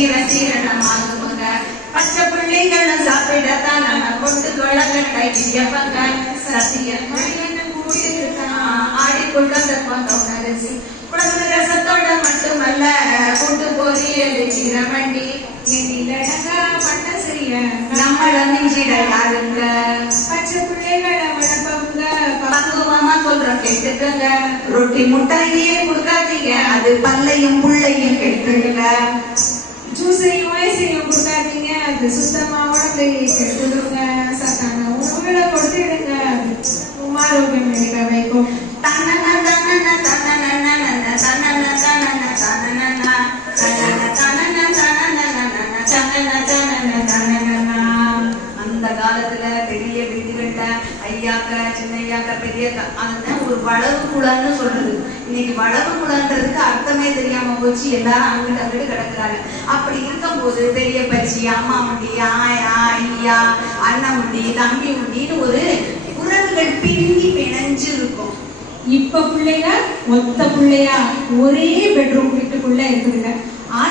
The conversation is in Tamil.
சீர சீரணமாகுங்க பச்சை பிள்ளைகளும் சாப்பிடத்தான் நம்ம கொண்டு குழந்தை கேட்பாங்க சத்தியம் கூடி இருக்கான் ஆடிக்கொண்டு அந்த பக்கம் அரிசி குழந்தை ரசத்தோட மட்டுமல்ல கூட்டு பொரியல் சிரமண்டி எண்ணிலடங்கா பட்ட சிறிய நம்மள மிஞ்சிட யாருங்க பச்சை பிள்ளைகளை வளர்ப்பவங்க பக்குவமா சொல்றோம் கேட்டுக்கங்க. ரொட்டி முட்டாயே கொடுக்காதீங்க. அது பல்லையும் புள்ளையும் கெடுத்துடுங்க. கொடுக்காதீங்க அது சுத்தமா உடம்பை கெடுத்துடுங்க சத்தான உணவுகளை கொடுத்துடுங்க அது ஆரோக்கியம் இருக்க வைக்கும் தன்னன தன்னன தன்னன தன்னன தன்னன தன்னன தன்னன தன்னன தன்னன தன்னன தன்னன அந்த காலத்துல பெரிய வீடுகள்ல ஐயாக்க சின்னையாக்க பெரியக்கா அதுதான் ஒரு வளவு குளம்னு சொல்றது. இன்னைக்கு வளவு குளன்றதுக்கு அர்த்தமே தெரியாம போச்சு. எல்லாரும் அங்கிட்டு அங்கிட்டு கிடக்குறாங்க. அப்படி இருக்கும் போது பெரிய பச்சி அம்மா முண்டி ஆயா ஐயா அண்ணன் முண்டி தம்பி முண்டின்னு ஒரு உறவுகள் பின்னி பிணைஞ்சு இருக்கும் இப்ப பிள்ளைங்க ஒத்த பிள்ளையா ஒரே பெட்ரூம் வீட்டுக்குள்ள இருக்குதுங்க.